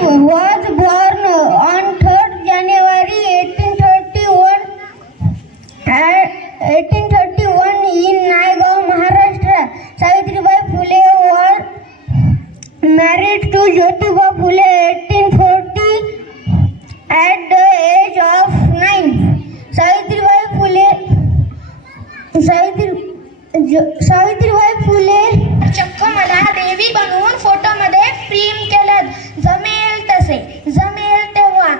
was born on 3rd January 1831 in Naigaon, Maharashtra. Savitribai Phule was married to Jyotiba Phule 1840 at the age of 9. Savitribai Phule चक्क मला देवी बनवून फोटोमध्ये frame केलं. जमेल तसे, जमेल तेव्हा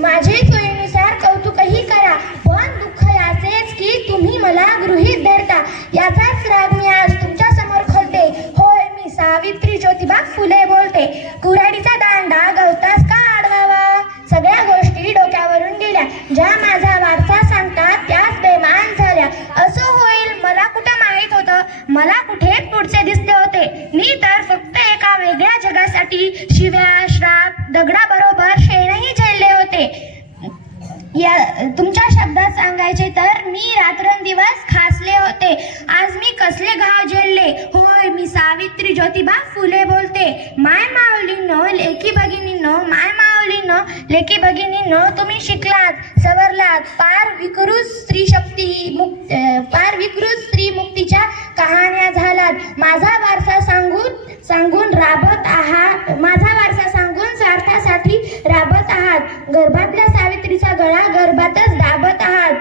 माझी सोयीनुसार कौतुकही करा. पण दुःख याचेच की तुम्ही मला गृहीत धरता. याचाच राग मी आज तुमच्या समोर खोलते. होय, मी सावित्री ज्योतिबा फुले बोलते. कुऱ्हाडीचा दांडा गवतास का अडवावा? सगळ्या गोष्टी डोक्यावरून गेल्या. ज्या माझा वारसा सांगतात त्याच बेमान झाल्या. असं होईल मला कुठं माहित होतं? मला कुठे पुढचे दिसले होते? मी तर फक्त एका वेगळ्या जगासाठी शिव्या, श्राप, दगडाबरोबर शेणही झेलले होते. या तुमच्या शब्दात सांगायचे तर मी रात्रंदिवस खासले होते. आज मी कसले घाव झेलले. होय, मी सावित्री ज्योतिबा फुले बोलते. माय माऊलींनो, लेकी भगिनींनो, माय माऊलींनो, लेकी भगिनींनो, तुम्ही शिकलात, सवरलात, पार विकृत स्त्री मुक्तीच्या कहाण्या झालात. माझा वारसा सांगून राबत आहात. माझा वारसा सांगून स्वार्थासाठी राबत आहात. गर्भातल्या सावित्रीचा गळा गर्भातच दाबत आहात.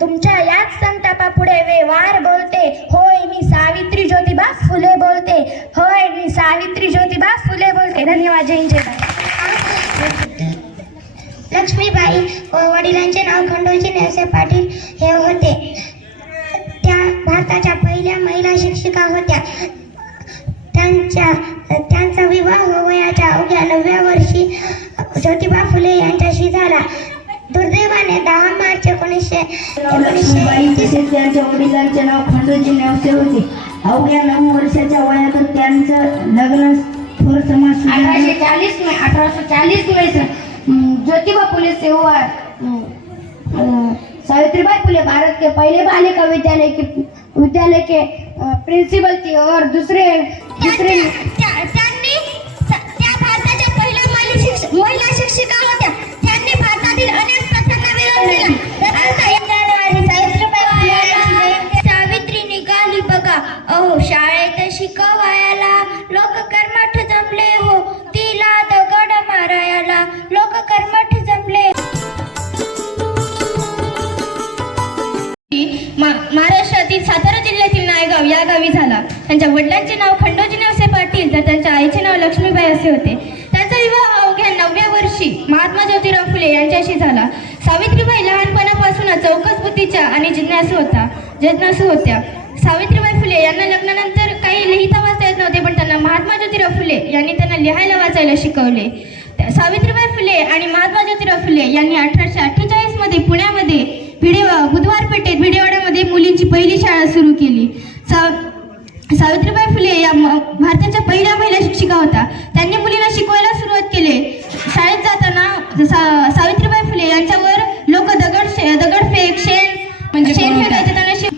तुमच्या याच संतापापुढे व्यवहार बोलते. होय, मी सावित्री ज्योतिबा फुले बोलते. होय, मी सावित्री ज्योतिबा फुले बोलते. धन्यवाद. जय जय. लक्ष्मीबाई वडिलांचे नाव खंडोजी नेवसे पाटील हे होते. त्या भारताच्या पहिल्या महिला शिक्षिका होत्या. त्यांचा विवाह वयाच्या अवघ्या 9व्या वर्षी ज्योतिबा फुले यांच्याशी झाला. दुर्दैवाने 10 मार्च 1939 त्यांच्या वडिलांचे नाव खंडोजी नेवसे होते. अवघ्या 9 वर्षाच्या वयातच त्यांचं लग्न थोर समाज 1840 में ज्योतिबा फुले से हुआ. सावित्रीबाई फुले भारत के पहले बालिका विद्यालय के प्रिंसिपल थी और दूसरे त्या भारताच्या पहिल्या महिला शिक्षिका होत्या. त्यांनी भारतातील अनेक प्रथांना विरोध केला. सावित्री निघाली बघा, अहो शाळेत शिकवायला लोक कर्मठ जमले हो. तिला दगड मारायला लोक कर्मठ जमले. महाराष्ट्रातील सातारा जिल्ह्यातील नायगाव या गावी झाला. त्यांच्या वडिलांचे नाव खंडोजी नेवसे पाटील तर त्यांच्या आईचे नाव लक्ष्मीबाई असे होते. त्यांचा विवाह अवघ्या 9व्या वर्षी महात्मा ज्योतिराव फुले यांच्याशी झाला. सावित्रीबाई लहानपणापासूनच चौकस बुद्धीच्या आणि जिज्ञासू होत्या. सावित्रीबाई फुले यांना लग्नानंतर काही लिहिता वाचता येत नव्हते, पण त्यांना महात्मा ज्योतिराव फुले यांनी त्यांना लिहायला वाचायला शिकवले. सावित्रीबाई फुले आणि महात्मा ज्योतिराव फुले यांनी 1848 मध्ये पुण्यामध्ये बुधवार पेठेत भिडेवाड्यामध्ये मुलींची पहिली शाळा सुरू केली. सावित्रीबाई फुले या भारताच्या पहिल्या महिला शिक्षिका होत्या. त्यांनी मुलींना शिकवायला सुरुवात केली. शाळेत जाताना सावित्रीबाई फुले यांच्यावर लोक दगडफेक, शेण फेकायचे.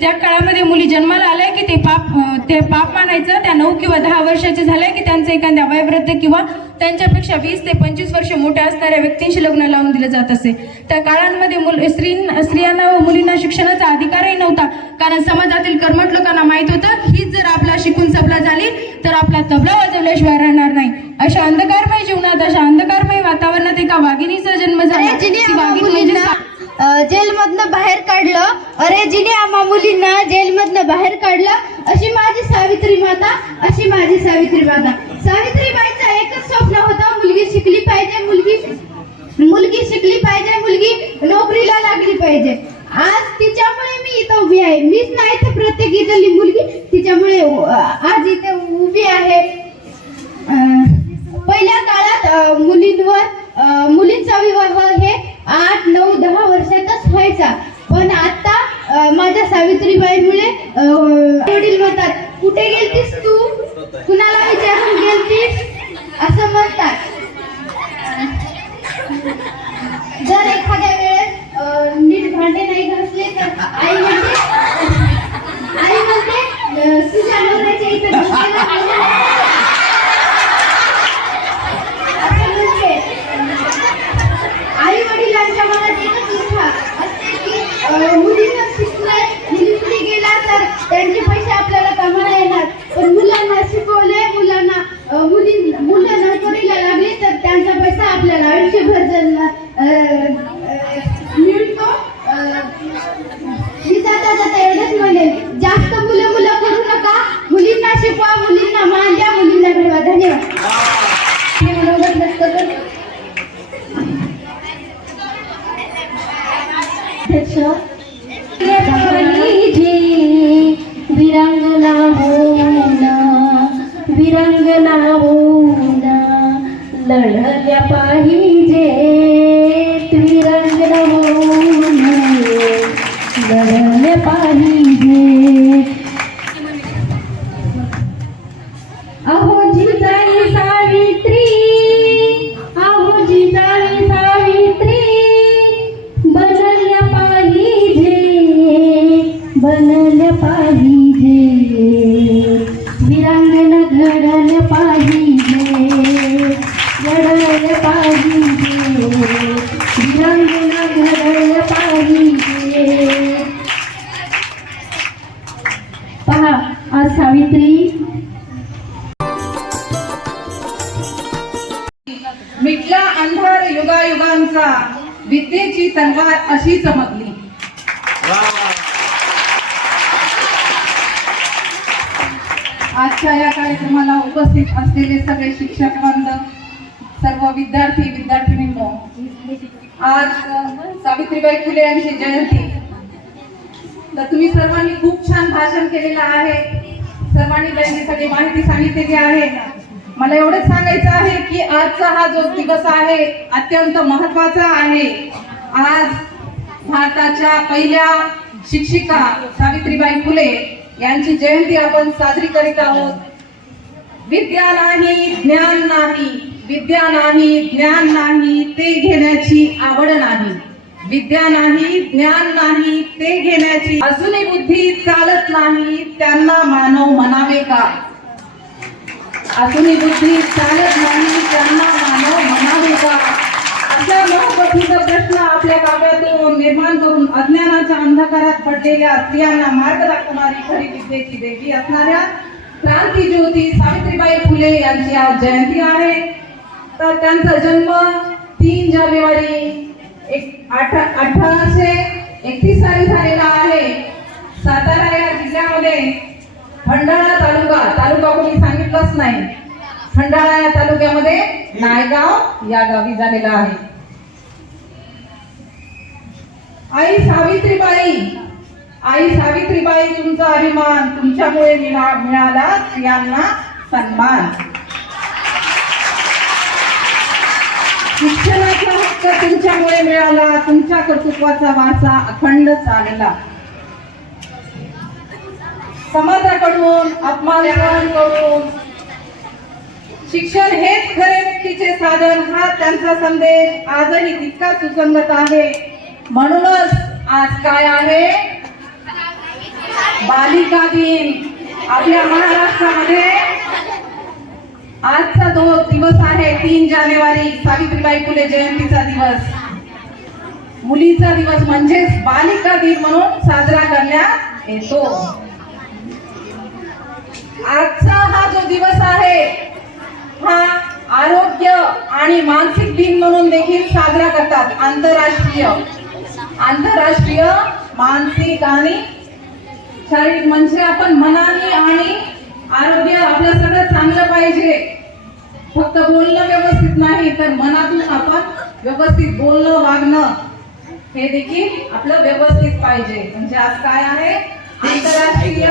त्या काळामध्ये मुली जन्माला आल्या की ते पाप मानायचं. त्या 9 किंवा 10 वर्षाचे झाल्या की त्यांचं एखाद्या वयोवृद्ध किंवा त्यांच्यापेक्षा 20 ते 25 वर्ष मोठ्या असणाऱ्या व्यक्तींशी लग्न लावून दिलं जात असे. त्या काळांमध्ये स्त्रियांना व मुलींना शिक्षणाचा अधिकारही नव्हता, कारण समाजातील कर्मठ लोकांना माहीत होतं हीच जर आपला शिकून सबला झाली तर आपला तबला वाजवल्याशिवाय राहणार नाही. अशा अंधकारमय जीवनात, अशा अंधकारमय वातावरणात एका वाघिणीचा जन्म झाला. जेलमधनं बाहेर काढलं. अरे जिने आम्हा मुलींना जेलमधनं बाहेर काढलं. अशी माझी सावित्री माता. सावित्रीबाईचं एकच स्वप्न होतं, मुलगी शिकली पाहिजे, मुलगी शिकली पाहिजे, मुलगी नोकरीला लागली पाहिजे. आज तिच्यामुळे मी इथं उभी आहे. मीच नाही तर प्रत्येक इथली मुलगी तिच्यामुळे आज इथे उभी आहे. पहिल्या काळात मुलींचा विवाह हे 8, 9, 10 वर्षातच व्हायचा. पण आता माझ्या सावित्रीबाईमुळे वडील म्हणतात, कुठे गेलतीस तू, कुणाला विचारून गेलतीस असं म्हणतात. जर एखाद्या वेळेस नीट भांडे नाही घासले तर आई म्हणते तुझ्या नवऱ्याच्या इथे मुलींना शिकले, मुली गेला तर त्यांचे पैसे आपल्याला कमाला येणार, पण मुलांना शिकवले, मुलं नोकरीला लागली तर त्यांचा पैसा आपल्याला आयुष्यभर मिळतो. मी जाता एवढंच म्हणेन, जास्त मुलं करू नका, मुलींना शिकवा, मुलींना मान द्या, मुलींना मिळवा. धन्यवाद. विरंगना होना लढल्या पाहिजे, विरंगना होना लढल्या पाहिजे. अहो जिजाई सावित्री, अहो जिजाई सावित्री बनल्या पाहिजे, बनल्या पाहिजे, विरांगना घडल्या पाहिजे, घडल्या पाहिजे, विरांगना घडल्या पाहिजे. पहा आज सावित्री मिटला अंधार युगायुगांचा, विद्येची तलवार अशी चमकली. आजच्या या कार्यक्रमाला उपस्थित असलेले सगळे शिक्षक वृंद, सर्व विद्यार्थीनींनो, आज सावित्रीबाई फुले यांची जयंती. तर तुम्ही सर्वांनी खूप छान भाषण केलेलं आहे, सर्वांनी त्यांची सगळी माहिती सांगितलेली आहे. मला एवढंच सांगायचं आहे की आजचा हा जो दिवस आहे अत्यंत महत्वाचा आहे. आज भारताच्या पहिल्या शिक्षिका सावित्रीबाई फुले यांची जयंती आपण साजरी करीत आहोत. विद्या नाही ज्ञान नाही, विद्या नाही ज्ञान नाही, ते घेण्याची आवड नाही. विद्या नाही ज्ञान नाही, ते घेण्याची अजूनही बुद्धी चालत नाही, त्यांना मानव म्हणावे का. अजूनही बुद्धी चालत नाही, त्यांना मानव म्हणावे का. अशा महत्त्वपूर्ण प्रश्न आपल्या काव्यातून निर्माण करून अज्ञानाच्या अंधकारात पडलेल्या स्त्रियांना मार्ग दाखवणारी खरी विद्येची देवी असणाऱ्या क्रांतीज्योती सावित्रीबाई फुले यांची आज जयंती आहे. तर त्यांचा जन्म 3 जानेवारी 1831 साली झालेला आहे. सातारा या जिल्ह्यामध्ये खंडाळा तालुका कोणी सांगितलंच नाही, खंडाळा या तालुक्यामध्ये नायगाव या गावी झालेला आहे. आई सावित्रीबाई तुमचा अभिमान, तुमच्यामुळे मिळाला स्त्रियांना सन्मान. शिक्षणाचा हक्क तुमच्यामुळे मिळाला, तुमच्या कर्तृत्वाचा वारसा अखंड चालला. समाजाकडून अपमान करून शिक्षण हेच खरे मुक्तीचे साधन, हा त्यांचा संदेश आजही तितका सुसंगत आहे. म्हणूनच आज काय आहे, बालिका दिन. आपल्या महाराष्ट्रामध्ये आजचा जो दिवस आहे 3 जानेवारी सावित्रीबाई फुले जयंतीचा दिवस, मुलीचा दिवस म्हणजेच बालिका दिन म्हणून साजरा करण्यात येतो. आजचा हा जो दिवस आहे हा आरोग्य आणि मानसिक दिन म्हणून देखील साजरा करतात. आंतरराष्ट्रीय मानसिक आणि शारीरिक, म्हणजे आपण मनाने आणि आरोग्य आपलं सगळं चांगलं पाहिजे. फक्त बोलणं व्यवस्थित नाही तर मनातून आपण व्यवस्थित बोलणं वागणं हे देखील आपलं व्यवस्थित पाहिजे. म्हणजे आज काय आहे, आंतरराष्ट्रीय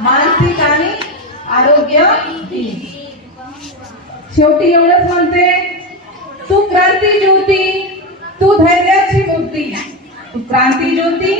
मानसिक आणि आरोग्य दिन. शेवटी एवढंच म्हणते, तू क्रांती ज्योती, तू धैर्याची मूर्ती, तू क्रांती ज्योती,